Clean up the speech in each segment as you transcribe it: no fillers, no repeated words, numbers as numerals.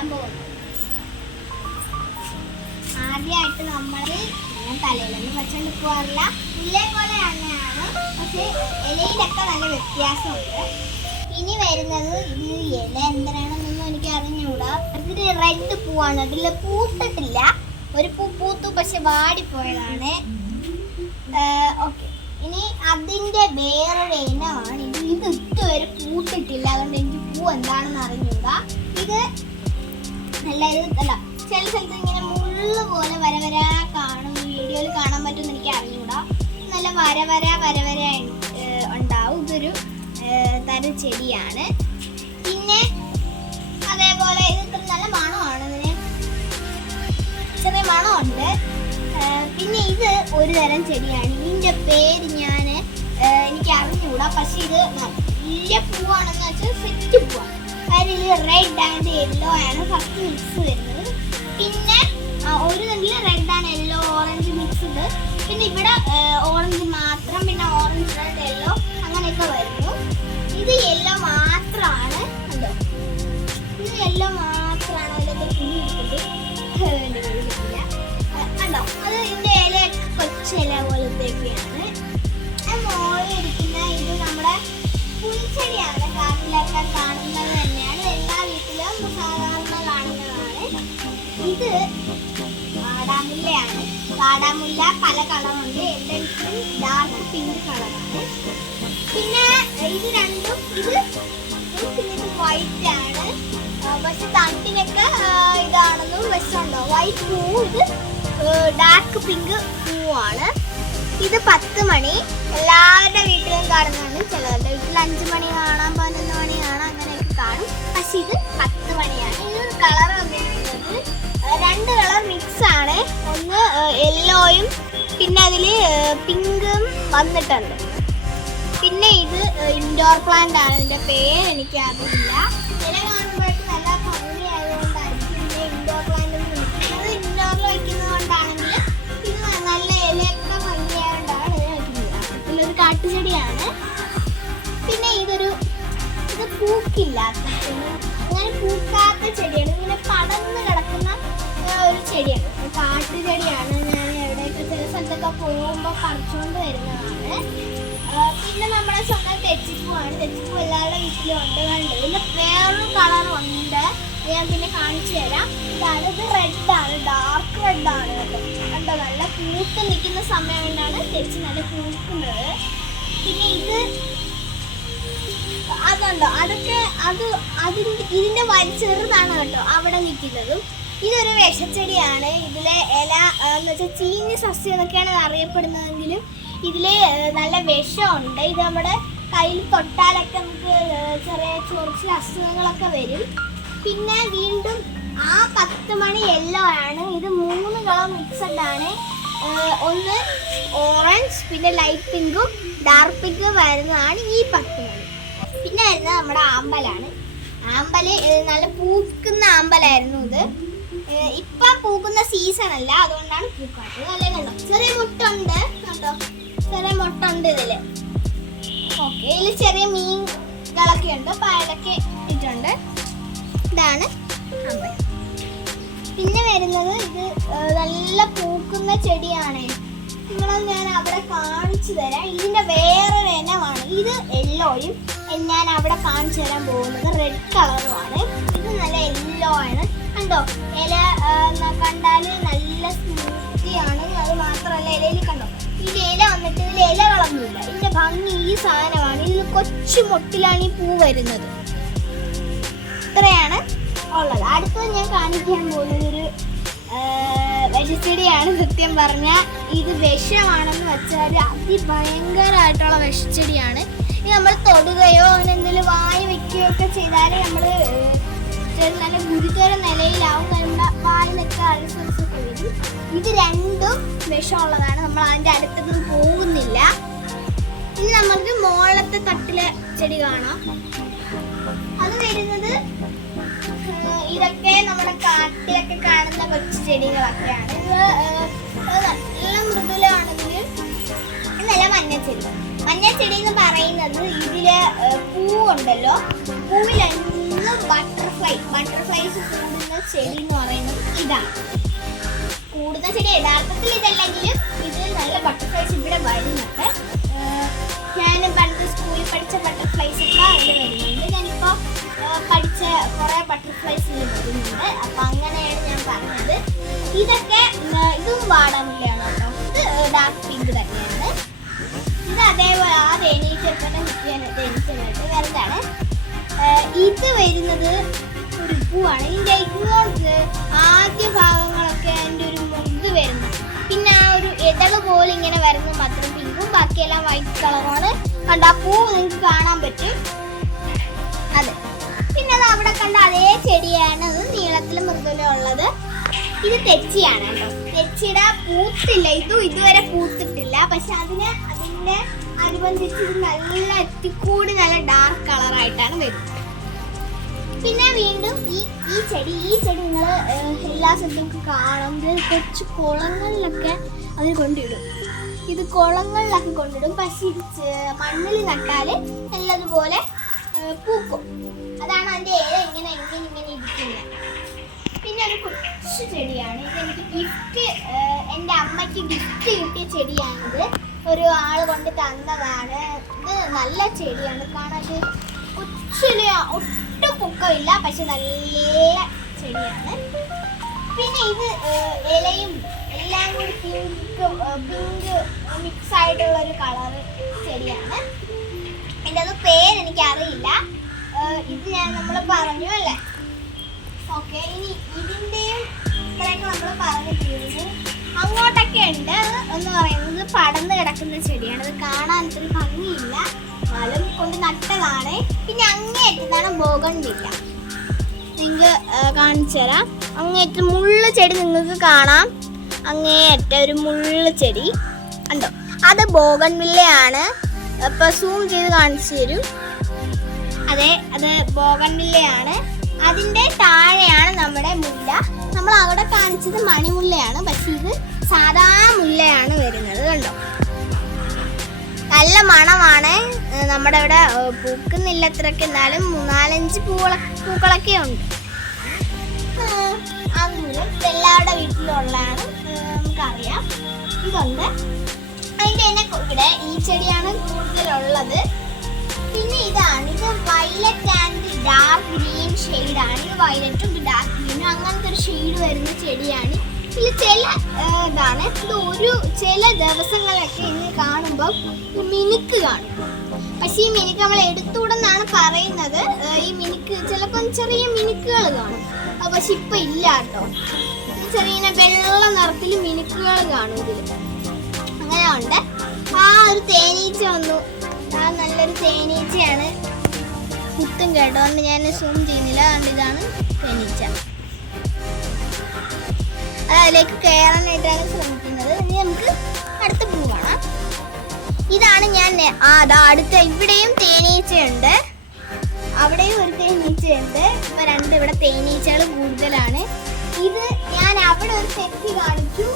നടാൻ പോകുന്നത്. ആദ്യമായിട്ട് നമ്മൾ തലയിലൊന്നും വെച്ചോണ്ട് പോകാറില്ല, ഇല്ലേ പോലെ തന്നെയാണ്, പക്ഷെ ഇലയിലൊക്കെ നല്ല വ്യത്യാസമുണ്ട്. ഇനി വരുന്നത് ഇത് ഇല എന്തിനാണെന്നൊന്നും എനിക്ക് അറിഞ്ഞൂടാ. ഇതിൽ റെഡ് പൂവാണ്, ഇതിൽ പൂത്തിട്ടില്ല. ഒരു പൂ പൂത്തു പക്ഷെ വാടിപ്പോയതാണ്. ഓക്കെ, ഇനി അതിൻ്റെ വേറൊരു ഇനമാണ് ഇത്. ഇത് ഇതുവരെ പൂത്തിട്ടില്ല, അതുകൊണ്ട് എനിക്ക് പൂ എന്താണെന്ന് അറിഞ്ഞൂടാ. ഇത് നല്ല അല്ല, ചില സ്ഥലത്ത് ഇങ്ങനെ മുള്ളു പോലെ വര കാണും, വീഡിയോയിൽ കാണാൻ പറ്റുമെന്ന് എനിക്ക് അറിഞ്ഞൂടാ. നല്ല വര ഉണ്ടാവും. ഇതൊരു തരം ചെടിയാണ്. പിന്നെ അതേപോലെ ഇത് നല്ല മണമാണ്, ഇതിന് ചെറിയ മണമുണ്ട്. പിന്നെ ഇത് ഒരു തരം ചെടിയാണ്, ഇതിൻ്റെ പേര് എനിക്ക് അറിഞ്ഞൂടാ. പക്ഷെ ഇത് വലിയ പൂവാണെന്ന് വെച്ചാൽ സെറ്റ് പൂവാണ്. അതിൽ റെഡ് ആൻഡ് യെല്ലോ ആണ് ഫസ്റ്റ് മിക്സ് വരുന്നത്. പിന്നെ ഒരു തണ്ടിൽ red and yellow orange mix ഉണ്ട്. പിന്നെ ഇവിടെ ഓറഞ്ച് മാത്രം, പിന്നെ ഓറഞ്ച് ആൻഡ് യെല്ലോ അങ്ങനെയൊക്കെ വരുന്നു. ഇത് യെല്ലോ മാത്രമാണ്, ഉണ്ടോ? ഇത് യെല്ലോ മാത്രമാണ്. അതിലൊക്കെ തുണി എടുത്തിട്ട് കണ്ടോ, അത് ഇതിൻ്റെ ഇലയൊക്കെ കൊച്ചില പോലത്തേക്കാണ്. മോളിൽ ഇരിക്കുന്ന ഇത് നമ്മുടെ പുൽച്ചെടിയാണ്, കാട്ടിലൊക്കെ കാണുന്നത് തന്നെയാണ്, എല്ലാ വീട്ടിലും സാധാരണ കാണുന്നതാണ്. ഇത് വാടാമുല്ലയാണ്. വാടാമുല്ല പല കളറുണ്ട്, എൻ്റെ ഡാർക്ക് പിങ്ക് കളറാണ്. പിന്നെ ഇത് രണ്ടും, ഇത് വൈറ്റ് ആണ്, പക്ഷെ തണ്ടിനൊക്കെ ഇതാണെന്നും വിഷമുണ്ടോ. വൈറ്റ് പൂവും ഇത് ഡാർക്ക് പിങ്ക് പൂവാണ്. ഇത് 10 മണി, എല്ലാവരുടെ വീട്ടിലും കാണുന്നതാണ്. ചിലരുടെ വീട്ടിൽ 5 മണി കാണാം, 11 മണി കാണാം, അങ്ങനെയൊക്കെ കാണും. പക്ഷെ ഇത് 10 മണിയാണ്. ഇത് കളർ വന്നിരിക്കുന്നത് 2 കളർ മിക്സ് ആണ്. ഒന്ന് യെല്ലോയും പിന്നെ അതിൽ പിങ്കും വന്നിട്ടുണ്ട്. പിന്നെ ഇത് ഇൻഡോർ പ്ലാന്റ് ആണ്, ഇതിൻ്റെ പേര് എനിക്കറിയില്ല. ഇല കാണുമ്പോഴേക്കും നല്ല ഭംഗിയായതുകൊണ്ടായിരിക്കും ഇതിൻ്റെ ഇൻഡോർ പ്ലാന്റ് എന്ന് വിളിക്കുന്നത്. ഇൻഡോറിൽ വയ്ക്കുന്നത് കൊണ്ടാണെങ്കിൽ ഇത് നല്ല ഇലയൊക്കെ ഭംഗിയായതുകൊണ്ടാണ് ഇതിനെ വയ്ക്കുന്നത്. ഇതിലൊരു കാട്ടുചെടിയാണ്. പിന്നെ ഇത് പൂക്കില്ലാത്ത, അങ്ങനെ പൂക്കാത്ത ചെടിയാണ്, ഇങ്ങനെ പടർന്ന് കിടക്കുന്ന ഒരു ചെടിയാണ്, കാട്ടുചെടിയാണ്. ഞാൻ എവിടെയൊക്കെ ചില സ്ഥലത്തൊക്കെ പോകുമ്പോൾ പറിച്ചുകൊണ്ട് വരുന്നതാണ്. പിന്നെ നമ്മുടെ സ്വന്തം തെച്ചിപ്പൂവാണ്. തെച്ചിപ്പൂ എല്ലാവരുടെ വീട്ടിലും ഉണ്ട്. കണ്ട് ഇതിൻ്റെ വേറൊരു കളറുണ്ട്, ഞാൻ പിന്നെ കാണിച്ചു തരാം. ഇത് റെഡാണ്, ഡാർക്ക് റെഡാണ് കേട്ടോ. കണ്ടോ, നല്ല പൂത്ത് നിൽക്കുന്ന സമയം കൊണ്ടാണ് തെച്ചി നല്ല പൂക്കുന്നത്. പിന്നെ ഇത് അതുണ്ടോ, അതൊക്കെ ഇതിൻ്റെ ചെറുതാണ് കേട്ടോ അവിടെ നിൽക്കുന്നതും. ഇതൊരു വിഷച്ചെടിയാണ്. ഇതിലെ ഇല എന്ന് വെച്ചാൽ ചീഞ്ഞ സസ്യം എന്നൊക്കെയാണ് അറിയപ്പെടുന്നതെങ്കിലും ഇതിൽ നല്ല വിഷമുണ്ട്. ഇത് നമ്മുടെ കയ്യിൽ തൊട്ടാലൊക്കെ നമുക്ക് ചെറിയ ചൊറിച്ചിൽ അസുഖങ്ങളൊക്കെ വരും. പിന്നെ വീണ്ടും ആ 10 മണി യെല്ലോ ആണ്. ഇത് 3 കളർ മിക്സഡ് ആണ്. ഒന്ന് ഓറഞ്ച്, പിന്നെ ലൈറ്റ് പിങ്കും ഡാർക്ക് പിങ്കും വരുന്നതാണ് ഈ 10 മണി. പിന്നെ വരുന്നത് നമ്മുടെ ആമ്പലാണ്. ആമ്പല് നല്ല പൂക്കുന്ന ആമ്പലായിരുന്നു ഇത്. ഇപ്പം പൂക്കുന്ന സീസൺ അല്ല, അതുകൊണ്ടാണ് പൂക്കാത്തത്. അല്ലേ, കണ്ടോ ചെറിയ മുട്ടുണ്ട്, കണ്ടോ ചെറിയ മുട്ടുണ്ട് ഇതിൽ. ഓക്കെ, ഇതിൽ ചെറിയ മീനുകളൊക്കെ ഉണ്ട്, പായലൊക്കെ ഇട്ടുണ്ട്. ഇതാണ് അമ്പലം. പിന്നെ വരുന്നത് ഇത് നല്ല പൂക്കുന്ന ചെടിയാണ്. നിങ്ങളെ ഞാൻ അവിടെ കാണിച്ചു തരാം. ഇതിൻ്റെ വേറൊരു ഇനമാണ്. ഇത് യെല്ലോയും ഞാൻ അവിടെ കാണിച്ചു തരാൻ പോകുന്നത് റെഡ് കളറുമാണ്. ഇത് നല്ല യെല്ലോ ആണ്. കണ്ടോ, ഇല കണ്ടാൽ നല്ല സ്മൂത്തിയാണ്. അത് മാത്രമല്ല, ഇലയിൽ കണ്ടോ ഇതിൻ്റെ ഇല വന്നിട്ട് ഇതിൽ ഇലകളൊന്നുമില്ല. ഇതിൻ്റെ ഭംഗി ഈ സാധനമാണ്. ഇതിൽ കൊച്ചു മൊട്ടിലാണ് ഈ പൂ വരുന്നത്. ഇത്രയാണ് ഉള്ളത്. അടുത്തത് ഞാൻ കാണിക്കാൻ പോകുന്നതൊരു വിഷച്ചെടിയാണ്. സത്യം പറഞ്ഞാൽ ഇത് വിഷമാണെന്ന് വെച്ചാൽ അതിഭയങ്കരമായിട്ടുള്ള വിഷച്ചെടിയാണ്. ഇത് നമ്മൾ തൊടുകയോ അങ്ങനെ എന്തെങ്കിലും വായി വയ്ക്കുകയോ ഒക്കെ ചെയ്താൽ നമ്മൾ നല്ല ഗുരുതര നിലയിലാവും. നമ്മുടെ വായിലൊക്കെ അൾസേഴ്സൊക്കെ വരും. ഇത് രണ്ടും വിഷമുള്ളതാണ്. നമ്മൾ അതിൻ്റെ അടുത്തത് പോകുന്നില്ല. ഇനി നമുക്ക് മുകളിലത്തെ തട്ടിലെ ചെടി കാണാം. അത് വരുന്നത് ഇതൊക്കെ നമ്മുടെ കാട്ടിലൊക്കെ കാണുന്ന കൊച്ചു ചെടികളൊക്കെയാണ്. ഇത് നല്ല മൃദുലമാണെങ്കിൽ നല്ല മഞ്ഞച്ചെടി എന്ന് പറയുന്നത് ഇതില് പൂവുണ്ടല്ലോ, പൂവിലൊന്നും ബട്ടർഫ്ലൈസ് കൂടുന്ന ചെടി എന്ന് പറയുന്നത് ഇതാണ്. കൂടുന്ന ചെടി യഥാർത്ഥത്തിൽ ഇതല്ലെങ്കിലും ഇത് നല്ല ബട്ടർഫ്ലൈസ് ഇവിടെ വരുന്നുണ്ട്. ഞാൻ പണ്ട് സ്കൂളിൽ പഠിച്ച ബട്ടർഫ്ലൈസ് ഒക്കെ അതിൽ വരുന്നുണ്ട്. ഞാനിപ്പോൾ പഠിച്ച കുറേ ബട്ടർഫ്ലൈസ് ഇതിൽ വരുന്നുണ്ട്. അപ്പം അങ്ങനെയാണ് ഞാൻ പറഞ്ഞത്. ഇതും വാടാമുല്ലയാണ് കേട്ടോ. ഇത് ഡാർക്ക് പിങ്ക് തന്നെയാണ്. ഇത് അതേപോലെ ആ തേനീച്ചയായിട്ട് വരുന്നതാണ്. ഇത് വരുന്നത് ഒരു പൂവാണ്. ഇതിൻ്റെ ആദ്യ ഭാഗങ്ങളൊക്കെ അതിൻ്റെ ഒരു മുഗ് വരുന്നു. പിന്നെ ആ ഒരു ഇതള് പോലെ ഇങ്ങനെ വരുന്നത് മാത്രം പിങ്കും, ബാക്കിയെല്ലാം വൈറ്റ് കളറാണ്. കണ്ട ആ പൂ നിങ്ങൾക്ക് കാണാൻ പറ്റും. അതെ, പിന്നെ അത് അവിടെ കണ്ട അതേ ചെടിയാണ്. അത് നീളത്തിലും മൃദുലും ഉള്ളത്. ഇത് തെച്ചിയാണ് കേട്ടോ. തെച്ചിയുടെ പൂത്തില്ല, ഇതുവരെ പൂത്തിട്ടില്ല. പക്ഷെ അതിന്റെ അനുബന്ധിച്ച് ഇത് നല്ല എത്തിക്കൂടി നല്ല ഡാർക്ക് കളറായിട്ടാണ് വരുന്നത്. പിന്നെ വീണ്ടും ഈ ചെടി നിങ്ങൾ എല്ലാ സ്ഥലത്തും കാണുന്നത് കൊച്ചു കുളങ്ങളിലൊക്കെ അതിൽ കൊണ്ടിടും. ഇത് കുളങ്ങളിലൊക്കെ കൊണ്ടിടും. പക്ഷെ ഇത് മണ്ണിൽ നട്ടാൽ നല്ലതുപോലെ പൂക്കും. അതാണ് അതിൻ്റെ ഇല ഇങ്ങനെ ഇരിക്കുന്നത്. പിന്നെ ഒരു കൊച്ചു ചെടിയാണ്. ഇതെനിക്ക് ഗിഫ്റ്റ്, എൻ്റെ അമ്മയ്ക്ക് ഗിഫ്റ്റ് കിട്ടിയ ചെടിയാണിത്. ഒരു ആൾ കൊണ്ട് തന്നതാണ്. ഇത് നല്ല ചെടിയാണ് കാണാൻ. കൊച്ചിന് ഒട്ടും പൊക്കമില്ല, പക്ഷെ നല്ല ചെടിയാണ്. പിന്നെ ഇത് ഇലയും എല്ലാം കൂടി പിങ്ക് മിക്സ് ആയിട്ടുള്ള ഒരു കളറ് ചെടിയാണ്. എൻ്റെ അത് പേരെനിക്ക് അറിയില്ല. ഇത് നമ്മൾ പറഞ്ഞു അല്ലേ. ഓക്കെ, ഇനി ഇതിൻ്റെയും ഇത്രയൊക്കെ നമ്മൾ പറഞ്ഞിട്ടുണ്ട്. അങ്ങോട്ടൊക്കെ ഉണ്ട് എന്ന് പറയുന്നത് പടർന്ന് കിടക്കുന്ന ചെടിയാണ്. അത് കാണാൻ ഇത്ര ഭംഗിയില്ല, എന്നാലും കൊണ്ട് നട്ടതാണ്. പിന്നെ അങ്ങേയറ്റത്താണ് ബോഗൺവില്ല. നിങ്ങൾക്ക് കാണിച്ചു തരാം. അങ്ങേയറ്റം മുള്ള ചെടി നിങ്ങൾക്ക് കാണാം. അങ്ങേയറ്റ ഒരു മുള്ള ചെടി ഉണ്ടോ? അത് ബോഗൺവില്ലയാണ്. ഇപ്പം സൂം ചെയ്ത് കാണിച്ചു തരും. അതെ, അത് ബോഗൺവില്ലയാണ്. അതിൻ്റെ താഴെയാണ് നമ്മുടെ മുല്ല. നമ്മൾ അവിടെ കാണിച്ചത് മണിമുല്ലയാണ്, പക്ഷെ ഇത് സാധാ മുല്ലയാണ് വരുന്നത്. കണ്ടോ, നല്ല മണമാണ്. നമ്മുടെ ഇവിടെ പൂക്കുന്നില്ല അത്രയ്ക്ക്, എന്നാലും 4-5 പൂക്കളൊക്കെ ഉണ്ട്. അന്നൂരും എല്ലാവരുടെ വീട്ടിലുള്ളതാണ്, നമുക്കറിയാം. ഇതുണ്ട്. അതിൻ്റെ തന്നെ ഇവിടെ ഈ ചെടിയാണ് കൂടുതലുള്ളത്. പിന്നെ ഇതാണ്, ഇത് വയലറ്റ് ആൻഡ് ഡാർക്ക് ഗ്രീൻ ഷെയ്ഡാണ്. ഇത് വയലറ്റും ഡാർക്ക് ഗ്രീനും അങ്ങനത്തെ ഒരു ഷെയ്ഡ് വരുന്ന ചെടിയാണ്. ഇതിൽ ചില ദിവസങ്ങളൊക്കെ ഇന്ന് കാണുമ്പോൾ മിനുക്ക് കാണും. പക്ഷെ ഈ മിനുക്ക് നമ്മൾ എടുത്തുകൂടെന്നാണ് പറയുന്നത്. ഈ മിനുക്ക് ചിലപ്പം ചെറിയ മിനുക്കുകൾ കാണും, പക്ഷെ ഇപ്പം ഇല്ല കേട്ടോ. ചെറിയ വെള്ള നിറത്തിൽ മിനുക്കുകൾ കാണും ഇതിൽ. അങ്ങനെ ഉണ്ട്. ആ ഒരു തേനീച്ച വന്നു. ആ നല്ലൊരു തേനീച്ചയാണ്. കുത്തും കേട്ടോ, അതുകൊണ്ട് ഞാൻ സൂം ചെയ്യുന്നില്ല. അതുകൊണ്ട് ഇതാണ് തേനീച്ച. അതിലേക്ക് കയറാനായിട്ടാണ് ശ്രമിക്കുന്നത്. ഇനി നമുക്ക് അടുത്ത പൂ കാണാം. ഇതാണ് ഞാൻ അടുത്ത. ഇവിടെയും തേനീച്ചയുണ്ട്, അവിടെയും ഒരു തേനീച്ചയുണ്ട്. ഇപ്പൊ ഇവിടെ തേനീച്ചകൾ കൂടുതലാണ്. ഇത് ഞാൻ അവിടെ ഒരു തെറ്റി കാണിച്ചു,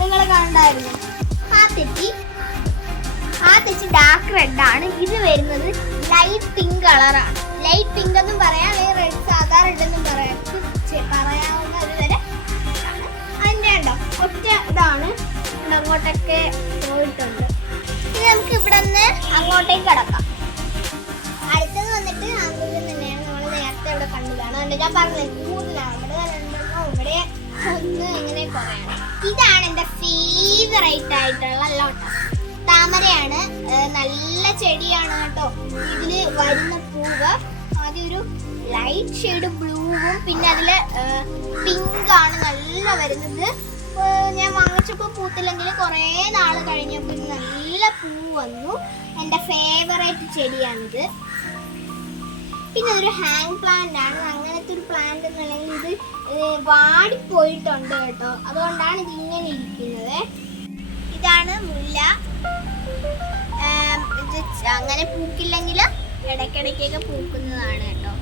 നിങ്ങൾ കണ്ടായിരുന്നു. ആ തെറ്റി ഡാർക്ക് റെഡ് ആണ്. ഇത് വരുന്നത് ലൈറ്റ് പിങ്ക് കളറാണ്. ലൈറ്റ് പിങ്ക് എന്നും പറയാം, അല്ലെങ്കിൽ റെഡ് സാധാ റെഡ് എന്നും പറയാവുന്ന ഒരു തരം. അതിൻ്റെ ഉണ്ടോ ഒറ്റ ഇതാണ്. അങ്ങോട്ടൊക്കെ പോയിട്ടുണ്ട്. ഇനി നമുക്ക് ഇവിടെ നിന്ന് അങ്ങോട്ടേക്ക് കിടക്കാം. അടുത്തത് വന്നിട്ട് ആന്തൂര്യം തന്നെയാണ്. നമ്മൾ നേരത്തെ ഇവിടെ കണ്ടതാണ്. അതുകൊണ്ട് ഞാൻ പറഞ്ഞത് കൂടുതലാണ്. ഇവിടെ ഒന്ന് ഇങ്ങനെ കുറയാണ്. ഇതാണ് എൻ്റെ ഫേവറേറ്റ് ആയിട്ടുള്ള ലോട്ടസ്. താമരയാണ്. നല്ല ചെടിയാണ് കേട്ടോ. ഇതില് വരുന്ന പൂവ് ആദ്യം ഒരു ലൈറ്റ് ഷെയ്ഡ് ബ്ലൂവും പിന്നെ അതില് പിങ്ക് ആണ് നല്ല വരുന്നത്. ഞാൻ വാങ്ങിച്ചപ്പോൾ പൂത്തില്ലെങ്കിൽ കുറേ നാൾ കഴിഞ്ഞപ്പോൾ നല്ല പൂ വന്നു. എൻ്റെ ഫേവറേറ്റ് ചെടിയാണിത്. പിന്നെ ഇതൊരു ഹാങ് പ്ലാന്റ് ആണ്. അങ്ങനത്തെ ഒരു പ്ലാന്റ് എന്നല്ലെങ്കിൽ ഇത് വാടിപ്പോയിട്ടുണ്ട് കേട്ടോ. അതുകൊണ്ടാണ് ഇതിങ്ങനെ ഇരിക്കുന്നത്. ഇതാണ് മുല്ല. അങ്ങനെ പൂക്കില്ലെങ്കിൽ ഇടയ്ക്കിടയ്ക്കൊക്കെ പൂക്കുന്നതാണ് കേട്ടോ.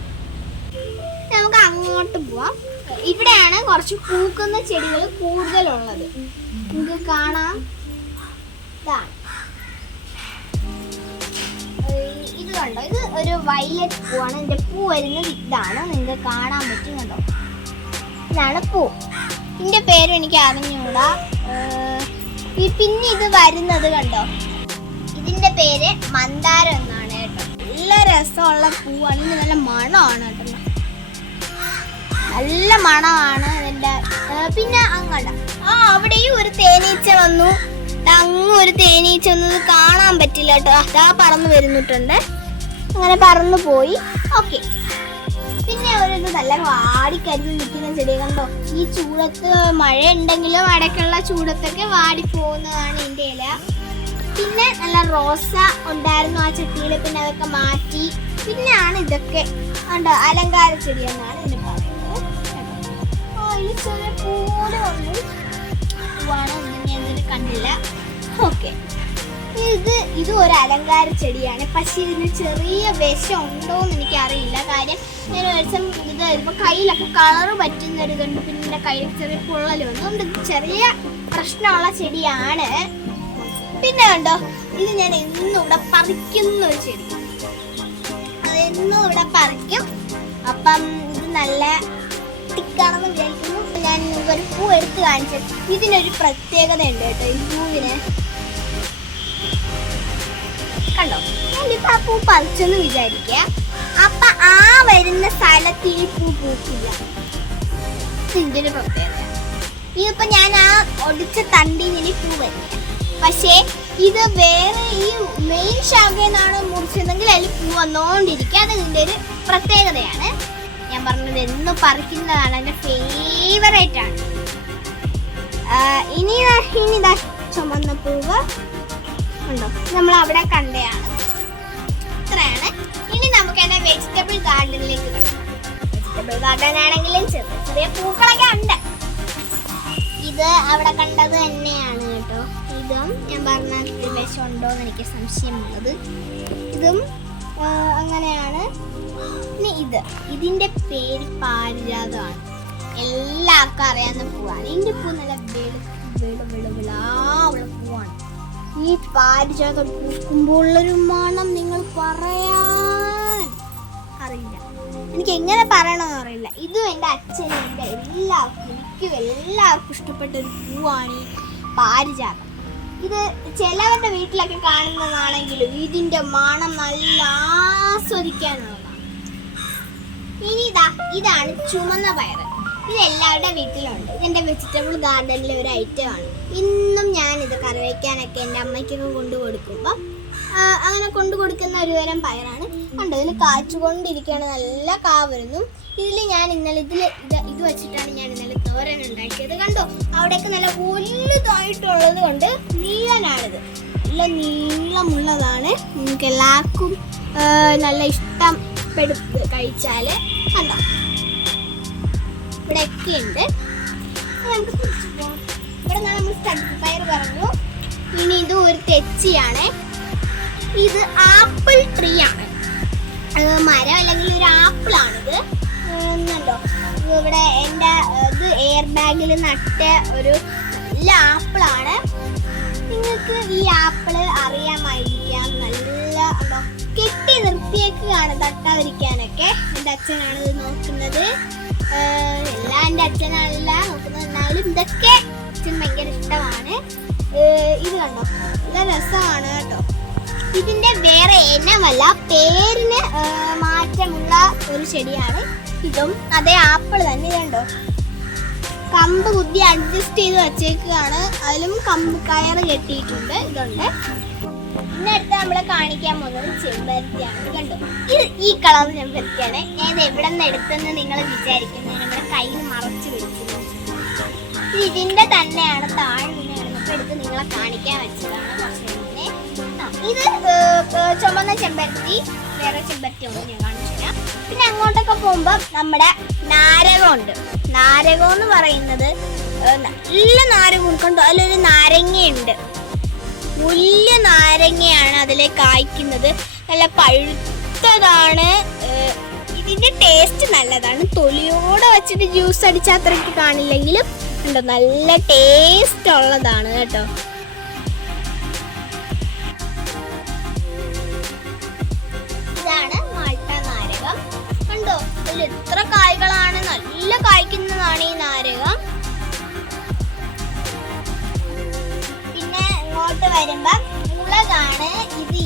നമുക്ക് അങ്ങോട്ട് പോവാം. ഇവിടെയാണ് കുറച്ച് പൂക്കുന്ന ചെടികൾ കൂടുതലുള്ളത്. നമുക്ക് കാണാം. ഇതാണ്, ഇത് കണ്ടോ, കണ്ടോ, ഇത് ഒരു വയലറ്റ് പൂവാണ്. ഇതിന്റെ പൂ വരുന്നത് ഇതാണ്, നിങ്ങൾക്ക് കാണാൻ പറ്റും കണ്ടോ. ഇതാണ് പൂ. ഇതിന്റെ പേരും എനിക്ക് അറിഞ്ഞൂടാ. പിന്നെ ഇത് വരുന്നത് കണ്ടോ, ഇതിന്റെ പേര് മന്ദാരം എന്നാണ് കേട്ടോ. നല്ല രസമുള്ള പൂവാണ്. ഇത് നല്ല മണമാണ് കേട്ടോ, നല്ല മണമാണ് ഇതിന്റെ. പിന്നെ അങ്ങോട്ട് അവിടെയും ഒരു തേനീച്ച വന്നു. അങ്ങ് ഒരു തേനീച്ച വന്നത് കാണാൻ പറ്റില്ല കേട്ടോ. അതാ പറന്ന് വരുന്നിട്ടുണ്ട്, അങ്ങനെ പറന്നു പോയി. ഓക്കെ, പിന്നെ ഒരു നല്ല വാടിക്കരിഞ്ഞ് നിൽക്കുന്ന ചെടി കണ്ടോ. ഈ ചൂടത്ത് മഴ ഉണ്ടെങ്കിലും ഇടയ്ക്കുള്ള ചൂടത്തൊക്കെ വാടിപ്പോകുന്നതാണ് ഇതിൻ്റെ ഇല. പിന്നെ നല്ല റോസ ഉണ്ടായിരുന്നു ആ ചട്ടിയിൽ, പിന്നെ അതൊക്കെ മാറ്റി. പിന്നെയാണ് ഇതൊക്കെ കണ്ടോ, അലങ്കാര ചെടി എന്നാണ് ഇതിന് പറയുന്നത്. ഈ ചെറിയ പോലെ ഉള്ളു പൂവാണ്, ഞാൻ ഇതിന് കണ്ടില്ല. ഓക്കെ, ഇത് ഒരു അലങ്കാര ചെടിയാണ്. പക്ഷെ ഇതിന് ചെറിയ വിഷം ഉണ്ടോ എന്ന് എനിക്കറിയില്ല. കാര്യം ഞാൻ ഒരു ദിവസം ഇത് വരുമ്പോൾ കയ്യിലൊക്കെ കളറ് പറ്റുന്നൊരിതുണ്ട്, പിന്നെ കയ്യിൽ ചെറിയ പൊള്ളൽ വന്നു. അതുകൊണ്ട് ചെറിയ പ്രശ്നമുള്ള ചെടിയാണ്. പിന്നെ കണ്ടോ, ഇത് ഞാൻ എന്നും ഇവിടെ പറിക്കുന്ന ഒരു ചെടി, അതെന്നും ഇവിടെ പറിക്കും. അപ്പം ഇത് നല്ല ാണെന്ന് വിചാരിക്കുന്നു. ഞാൻ ഒരു പൂ എടുത്ത് കാണിച്ചത്. ഇതിനൊരു പ്രത്യേകത ഉണ്ട് കേട്ടോ, ഈ പൂവിന് കണ്ടോ. ഞാനിപ്പോ ആ പൂ പറിച്ചെന്ന് വിചാരിക്കുക, അപ്പൊ ആ വരുന്ന സ്ഥലത്ത് ഈ പൂ പൂക്കില്ല. ഇതിന്റെ ഒരു പ്രത്യേകത. ഇതിപ്പോ ഞാൻ ആ ഒടിച്ച തണ്ടിന് പൂ വരില്ല. പക്ഷേ ഇത് വേറെ ഈ മെയിൻ ശാഖയിൽ നിന്നാണ് മുറിച്ചതെങ്കിൽ അതിൽ പൂ വന്നോണ്ടിരിക്കുക. അത് ഇതിന്റെ ഒരു പ്രത്യേകതയാണ്. ഞാൻ പറഞ്ഞത് എന്നും പറിക്കുന്നതാണ്, എൻ്റെ ഫേവറേറ്റ് ആണ്. ഇനി ചുമന്ന പൂവ് ഉണ്ടോ, നമ്മൾ അവിടെ കണ്ടയാണ്. ഇത്രയാണ്. ഇനി നമുക്ക് എന്നെ വെജിറ്റബിൾ ഗാർഡനിലേക്ക് കിടക്കാം. വെജിറ്റബിൾ ഗാർഡൻ ആണെങ്കിലും ചെറിയ ചെറിയ പൂക്കളൊക്കെ ഉണ്ട്. ഇത് അവിടെ കണ്ടത് തന്നെയാണ് കേട്ടോ. ഇതും ഞാൻ പറഞ്ഞ വിഷം ഉണ്ടോ എന്ന് എനിക്ക് സംശയമുള്ളത്. ഇതും അങ്ങനെയാണ്. പിന്നെ ഇതിന്റെ പേര് പാരിജാതമാണ്. എല്ലാവർക്കും അറിയാവുന്ന പൂവാണ്. ഇതിന്റെ പൂ നല്ല വെളുവിളാവുള്ള പൂവാണ്. ഈ പാരിജാതം പൂക്കുമ്പോഴുള്ളൊരു മണം നിങ്ങൾ പറയാൻ അറിയില്ല. എനിക്ക് എങ്ങനെ പറയണമെന്ന് അറിയില്ല. ഇതും എൻ്റെ അച്ഛനും എൻ്റെ എനിക്കും എല്ലാവർക്കും ഇഷ്ടപ്പെട്ട ഒരു പൂവാണ് ഈ പാരിജാതം. ഇത് ചിലവരുടെ വീട്ടിലൊക്കെ കാണുന്നതാണെങ്കിലും ഇതിന്റെ മണം നല്ല ആസ്വദിക്കാനുള്ളതാണ്. ഇനി ഇതാണ് ചുമന്ന പയറ്. ഇത് എല്ലാവരുടെ വീട്ടിലുണ്ട്. ഇതെൻ്റെ വെജിറ്റബിൾ ഗാർഡനിലെ ഒരു ഐറ്റമാണ്. ഇന്നും ഞാനിത് കറി വയ്ക്കാനൊക്കെ എൻ്റെ അമ്മയ്ക്കൊക്കെ കൊണ്ടു കൊടുക്കുമ്പോൾ അങ്ങനെ കൊണ്ടു കൊടുക്കുന്ന ഒരു തരം പയറാണ്. കണ്ടോ, ഇതിൽ കാച്ചുകൊണ്ടിരിക്കുകയാണ്, നല്ല കാ വരുന്നു. ഞാൻ ഇന്നലെ ഇത് വെച്ചിട്ടാണ് ഞാൻ ഇന്നലെ തോരൻ ഉണ്ടാക്കിയത്. കണ്ടോ, അവിടെയൊക്കെ നല്ല വലുതായിട്ടുള്ളത് കൊണ്ട് നീളനാണിത്, നല്ല നീളമുള്ളതാണ്. നിങ്ങൾക്ക് എല്ലാവർക്കും നല്ല ഇഷ്ടപ്പെടും കഴിച്ചാൽ. കണ്ടോ, ഇവിടെയൊക്കെ ഉണ്ട്. ഇവിടെ നമ്മൾ പയർ പറഞ്ഞു. ഇനി ഇത് ഒരു തെച്ചിയാണ്. ഇത് ആപ്പിൾ ട്രീ ആണ്, മരം അല്ലെങ്കിൽ ഒരു ആപ്പിളാണിത്. ണ്ടോ, ഇവിടെ എൻ്റെ ഇത് എയർ ബാഗിൽ നട്ട ഒരു നല്ല ആപ്പിളാണ്. നിങ്ങൾക്ക് ഈ ആപ്പിള് അറിയാമായിരിക്കാം. നല്ല ഉണ്ടോ, കെട്ടി നിർത്തിയേക്കാണ് തട്ടാതിരിക്കാനൊക്കെ. എൻ്റെ അച്ഛനാണ് ഇത് നോക്കുന്നത്. എല്ലാം എൻ്റെ അച്ഛനല്ല നോക്കുന്നത്, എന്നാലും ഇതൊക്കെ അച്ഛൻ ഭയങ്കര ഇഷ്ടമാണ്. ഇത് കണ്ടോ, നല്ല രസമാണ് കേട്ടോ. ഇതിന്റെ വേറെ ഇനമല്ല, പേരിന് മാറ്റമുള്ള ഒരു ചെടിയാണ്. ഇതും അതേ ആപ്പിൾ തന്നെ. കണ്ടോ, കമ്പ് കുത്തി അഡ്ജസ്റ്റ് ചെയ്ത് വച്ചേക്കാണ്. അതിലും കമ്പ് കയറ് കെട്ടിയിട്ടുണ്ട്. ഇതുണ്ട്. ഇന്നടുത്ത് നമ്മൾ കാണിക്കാൻ പോകുന്നത് ചെമ്പരത്തിയാണ്. കണ്ടോ, ഈ കളർ ചെമ്പരത്തിയാണ്. ഞാൻ ഇത് എവിടെ നിന്ന് എടുത്തെന്ന് നിങ്ങൾ വിചാരിക്കുന്നത് നമ്മുടെ കയ്യിൽ മറച്ചു വെച്ചിരുന്നു. ഇതിന്റെ തന്നെയാണ്. താഴെ നിന്ന് കിടന്നപ്പോൾ എടുത്ത് നിങ്ങളെ കാണിക്കാൻ വെച്ചതാണ് കുറച്ച് മുന്നേ. ഇത് ചുമന്ന ചെമ്പരത്തി, വേറെ ചെമ്പരത്തി ഉണ്ട്, ഞാൻ കാണിച്ചു തരാം. പിന്നെ അങ്ങോട്ടൊക്കെ പോകുമ്പോൾ നമ്മുടെ നാരകമുണ്ട്. നാരകം എന്ന് പറയുന്നത് നല്ല നാരകം കണ്ടോ, അതിലൊരു നാരങ്ങയുണ്ട്. വലിയ നാരങ്ങയാണ് അതിലെ കായ്ക്കുന്നത്. നല്ല പഴുത്തതാണ്. ഇതിന്റെ ടേസ്റ്റ് നല്ലതാണ്. തൊലിയോടെ വെച്ചിട്ട് ജ്യൂസ് അടിച്ചാൽ അത്രയ്ക്ക് കാണില്ലെങ്കിലും ഉണ്ടോ, നല്ല ടേസ്റ്റ് ഉള്ളതാണ് കേട്ടോ. ഇതിൽ എത്ര കായ്കളാണ്, നല്ല കായ്ക്കുന്നതാണ് ഈ നാരകം. പിന്നെ ഇങ്ങോട്ട് വരുമ്പോ മുളകാണ് ഇത്.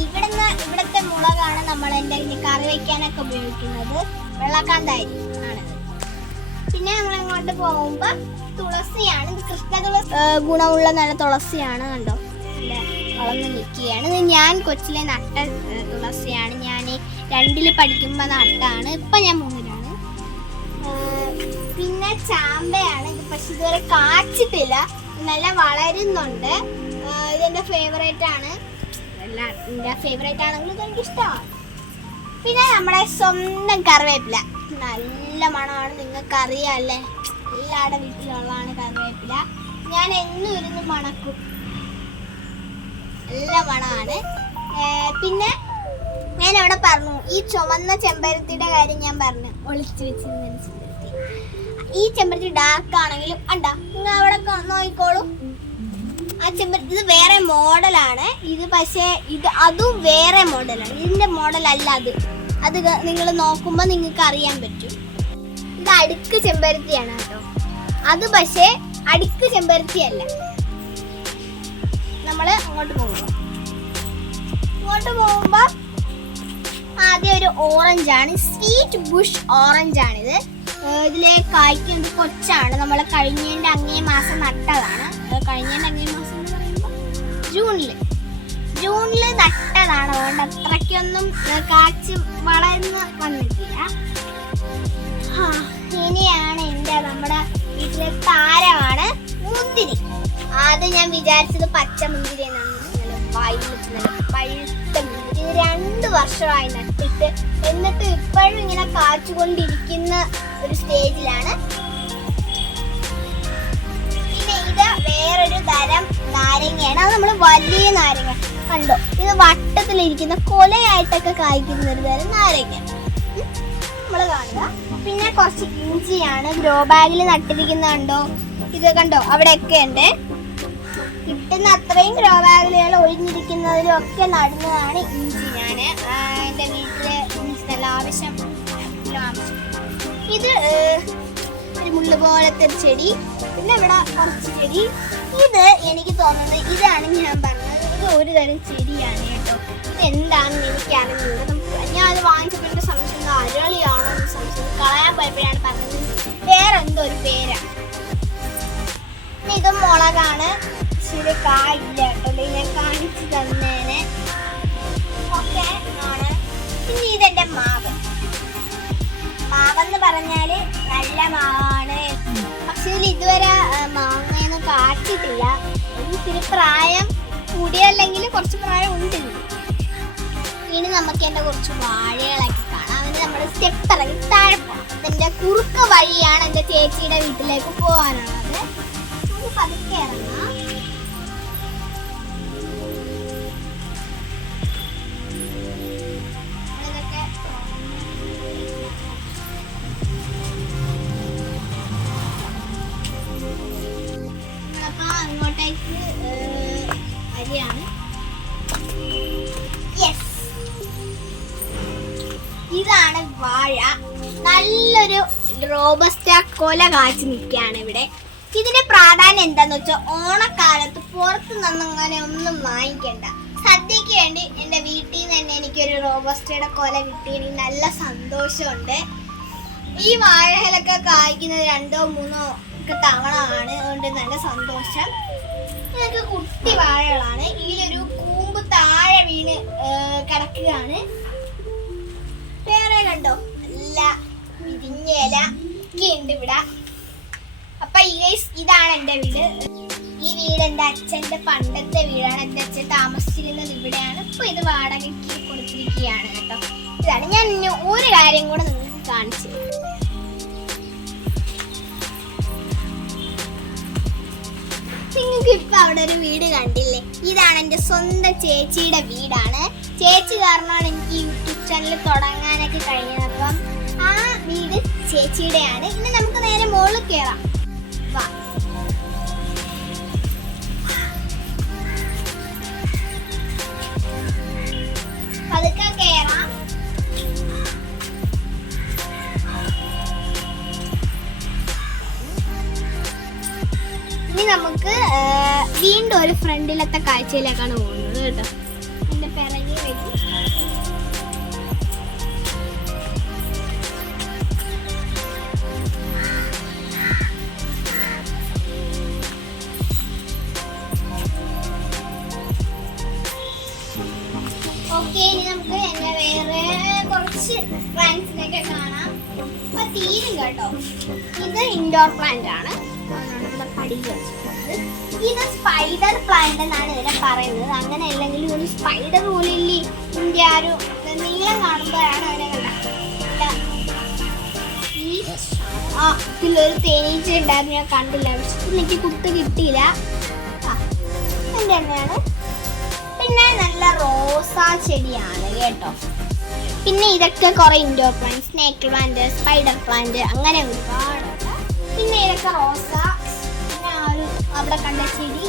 ഇവിടത്തെ മുളകാണ് നമ്മൾ എൻ്റെ കറി വെക്കാനൊക്കെ ഉപയോഗിക്കുന്നത്. വെള്ളക്കാന്താരി ആണ്. പിന്നെ നമ്മൾ ഇങ്ങോട്ട് പോകുമ്പോ തുളസിയാണ്. ഇത് കൃഷ്ണ തുളസി, ഗുണമുള്ള നല്ല തുളസിയാണ്. കണ്ടോ, നല്ല വളർന്ന് നിൽക്കുകയാണ്. ഇത് ഞാൻ കൊച്ചിലെ നട്ട തുളസിയാണ്. ഞാൻ 2ൽ പഠിക്കുമ്പോൾ നട്ടാണ്. ഇപ്പം ഞാൻ 3ലാണ്. പിന്നെ ചാമ്പയാണ്. ഇത് പക്ഷെ ഇതുവരെ കാച്ചിട്ടില്ല, നല്ല വളരുന്നുണ്ട്. ഇതെൻ്റെ ഫേവറേറ്റ് ആണ്. എൻ്റെ ഫേവറേറ്റ് ആണെങ്കിലും ഇതെനിക്ക് ഇഷ്ടമാണ്. പിന്നെ നമ്മുടെ സ്വന്തം കറിവേപ്പില, നല്ല മണമാണ്, നിങ്ങൾക്ക് അറിയാമല്ലേ, എല്ലാവരുടെ വീട്ടിലുള്ളതാണ് കറിവേപ്പില. ഞാൻ എന്നും ഇരുന്ന് മണക്കും, നല്ല മണമാണ്. പിന്നെ ഞാൻ അവിടെ പറഞ്ഞു ഈ ചുമന്ന ചെമ്പരത്തിയുടെ കാര്യം ഞാൻ പറഞ്ഞു, ഒളിച്ചു വെച്ചിരുന്ന ചെമ്പരത്തി. ഈ ചെമ്പരത്തി ഡാർക്ക് ആണെങ്കിലും അണ്ടാ നിങ്ങൾ അവിടെ നോക്കിക്കോളൂ. ആ ചെമ്പരത്തി ഇത് വേറെ മോഡലാണ്. ഇത് പക്ഷേ അതും വേറെ മോഡലാണ്. ഇതിൻ്റെ മോഡലല്ല അത് നിങ്ങൾ നോക്കുമ്പോൾ നിങ്ങൾക്ക് അറിയാൻ പറ്റും. ഇത് അടുക്ക് ചെമ്പരത്തിയാണ് കേട്ടോ. അത് പക്ഷേ അടുക്ക് ചെമ്പരത്തി അല്ല. നമ്മൾ അങ്ങോട്ട് പോകുമ്പോൾ ആദ്യം ഒരു ഓറഞ്ചാണ്, സ്വീറ്റ് ബുഷ് ഓറഞ്ചാണിത്. ഇതിലെ കായ്ക്കുന്നത് കൊച്ചാണ്. നമ്മൾ കഴിഞ്ഞതിൻ്റെ അങ്ങേ മാസം നട്ടതാണ്. കഴിഞ്ഞതിൻ്റെ അങ്ങേ മാസം എന്ന് പറയുമ്പോൾ ജൂണിൽ നട്ടതാണ്. അതുകൊണ്ട് അത്രയ്ക്കൊന്നും കാച്ച് വളർന്ന് വന്നിട്ടില്ല. ഇനിയാണ് നമ്മുടെ വീട്ടിലെ താരമാണ് മുന്തിരി. ആദ്യം ഞാൻ വിചാരിച്ചത് പച്ച മുന്തിരി എന്നാണ്. പഴുത്ത മുന്തിരി 2 വർഷമായി നട്ടിട്ട്, എന്നിട്ട് ഇപ്പോഴും ഇങ്ങനെ കാച്ചുകൊണ്ടിരിക്കുന്ന ഒരു സ്റ്റേജിലാണ്. പിന്നെ ഇത് വേറൊരു തരം നാരങ്ങയാണ്. അത് നമ്മൾ വലിയ നാരങ്ങ കണ്ടോ, ഇത് വട്ടത്തിലിരിക്കുന്ന കൊലയായിട്ടൊക്കെ കായ്ക്കുന്ന ഒരു തരം നാരങ്ങ നമ്മൾ കാണുക. പിന്നെ കുറച്ച് ഇഞ്ചിയാണ് ഗ്രോ ബാഗിൽ നട്ടിരിക്കുന്ന. കണ്ടോ, ഇത് കണ്ടോ, അവിടെയൊക്കെ ഉണ്ട്. കിട്ടുന്ന അത്രയും ഗ്രോ ബാഗുകൾ ഒഴിഞ്ഞിരിക്കുന്നതിലും ഒക്കെ നടുന്നതാണ് ഇഞ്ചി. ഞാൻ എൻ്റെ വീട്ടിൽ ഇഞ്ചി നല്ല ആവശ്യം. ഇത് ഒരു മുള്ളു പോലത്തെ ഒരു ചെടി. പിന്നെ ഇവിടെ കുറച്ച് ചെടി. ഇത് എനിക്ക് തോന്നുന്നത് ഇതാണ് ഞാൻ പറഞ്ഞത്, ഇത് ഒരു തരം ചെടിയാണ് കേട്ടോ. ഇത് എന്താണെന്ന് എനിക്ക് അറിഞ്ഞില്ല. ഞാൻ അത് വാങ്ങിച്ചപ്പോൾ സംശയം അരളിയാണോ എന്ന് സംശയം. കളയാൻ പോയപ്പോഴാണ് പറഞ്ഞത് വേറെ എന്തോ ഒരു പേരാണ്. പിന്നെ ഇതും മുളകാണ്. ശരി, കായില്ല കേട്ടോ, ഞാൻ കാണിച്ചു തന്നേനെ. ഓക്കെ ആണ്. പിന്നെ ഇതെൻ്റെ മാവെന്ന് പറഞ്ഞാല് നല്ല മാവാണ്. പക്ഷെ ഇതിൽ ഇതുവരെ മാങ്ങയൊന്നും കാട്ടിട്ടില്ല. ഇത്തിരി പ്രായം കൂടിയല്ലെങ്കിൽ കുറച്ച് പ്രായം ഉണ്ട്. ഇനി നമുക്ക് എൻ്റെ കുറച്ച് വാഴകളൊക്കെ കാണാം. അതിന് നമ്മൾ സ്റ്റെപ്പ് ഇറങ്ങി താഴെ പോകാം. ഇതിൻ്റെ കുറുക്ക് വഴിയാണ് എൻ്റെ ചേച്ചിയുടെ വീട്ടിലേക്ക് പോകാനുള്ളത്. നമുക്ക് പതുക്കെ ഇറങ്ങാം. അങ്ങോട്ടേക്ക് അരിയാണ്. ഇതാണ് വാഴ. നല്ലൊരു റോബസ്റ്റ കൊല കാച്ചു നിൽക്കുകയാണ് ഇവിടെ. ഇതിന്റെ പ്രാധാന്യം എന്താന്ന് വെച്ചാൽ ഓണക്കാലത്ത് പുറത്തു നിന്നങ്ങനെ ഒന്നും വാങ്ങിക്കണ്ട. സദ്യക്ക് വേണ്ടി എൻ്റെ വീട്ടിൽ നിന്ന് തന്നെ എനിക്കൊരു റോബസ്റ്റയുടെ കൊല കിട്ടി. എനിക്ക് നല്ല സന്തോഷമുണ്ട്. ഈ വാഴയിലൊക്കെ കായ്ക്കുന്നത് 2 or 3 തവണ ആണ്. അതുകൊണ്ട് നല്ല സന്തോഷം. ഇതൊക്കെ കുട്ടി വാഴകളാണ്. ഇതിലൊരു കൂമ്പ് താഴെ വീണ് കിടക്കുകയാണ്. വേറെ കണ്ടോ, നല്ല വിരിഞ്ഞ ഇല ഒക്കെ ഉണ്ട് ഇവിടെ. അപ്പൊ ഇതാണ് എൻ്റെ വീട്. ഈ വീട് എൻ്റെ അച്ഛൻ്റെ പണ്ടത്തെ വീടാണ്. എൻ്റെ അച്ഛൻ താമസിച്ചിരുന്നത് ഇവിടെയാണ്. ഇപ്പൊ ഇത് വാടകയ്ക്ക് കൊടുത്തിരിക്കുകയാണ് കേട്ടോ. ഇതാണ് ഞാൻ ഒരു കാര്യം കൂടെ നിങ്ങൾക്ക് കാണിച്ചു. നിങ്ങൾക്ക് ഇപ്പൊ അവിടെ ഒരു വീട് കണ്ടില്ലേ? ഇതാണ് എൻ്റെ സ്വന്തം ചേച്ചിയുടെ വീടാണ്. ചേച്ചി കാരണമാണ് എനിക്ക് യൂട്യൂബ് ചാനൽ തുടങ്ങാനൊക്കെ കഴിഞ്ഞത്. അപ്പം ആ വീട് ചേച്ചിയുടെയാണ്. ഇനി നമുക്ക് നേരെ മുകളിൽ കയറാം. വാ. പതുക്കെ കയറാം. വീണ്ടും ഒരു ഫ്രണ്ടിലത്തെ കാഴ്ചയിലേക്കാണ് പോകുന്നത് കേട്ടോ. എൻ്റെ പിറകെ വരും. ഓക്കെ, ഇനി നമുക്ക് എന്നെ വേറെ കുറച്ച് പ്ലാന്റ്സിനൊക്കെ കാണാം. അപ്പൊ തീരും കേട്ടോ. ഇത് ഇൻഡോർ പ്ലാന്റ് ആണ്. ഇത് സ്പൈഡർ പ്ലാന്റ് എന്നാണ് ഇതിനെ പറയുന്നത്. അങ്ങനെ അല്ലെങ്കിൽ ഒരു സ്പൈഡർ പോലെ ഇല്ലേ ഇതിന്റെ ആ ഒരു നീളം കാണുമ്പോഴാണ് അതിനെ ഇതിലൊരു തേനീച്ച ഉണ്ടായിരുന്നു, ഞാൻ കണ്ടില്ല. പക്ഷെ എനിക്ക് കുത്ത് കിട്ടിയില്ല. എൻ്റെ തന്നെയാണ്. പിന്നെ നല്ല റോസാ ചെടിയാണ് കേട്ടോ. പിന്നെ ഇതൊക്കെ കുറെ indoor plant, snake plant, spider plant, അങ്ങനെ ഒരുപാടുണ്ട്. പിന്നെ ഇതൊക്കെ റോസ, പിന്നെ ആ ഒരു അവിടെ കണ്ട ചെടി,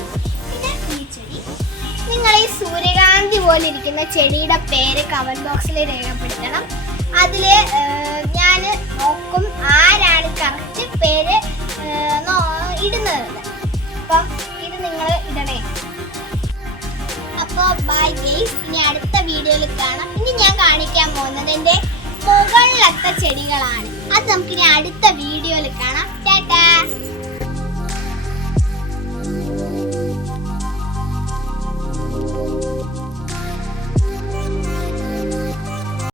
പിന്നെ ഈ ചെടി. നിങ്ങൾ ഈ സൂര്യകാന്തി പോലെ ഇരിക്കുന്ന ചെടിയുടെ പേര് കമന്റ് ബോക്സിൽ രേഖപ്പെടുത്തണം. അതിൽ ഞാൻ നോക്കും ആരാണ് കറക്റ്റ് പേര് ഇടുന്നത്. അപ്പം ഇത് നിങ്ങൾ ഇടണേ. അപ്പോൾ ബൈ ഗൈസ്, ഇനി അടുത്ത വീഡിയോയിൽ കാണാം. ഇനി ഞാൻ കാണിക്കാൻ പോകുന്നത് എൻ്റെ മുകളിലത്തെ ചെടികളാണ്. അത് നമുക്കിനി അടുത്ത വീഡിയോയിൽ കാണാം.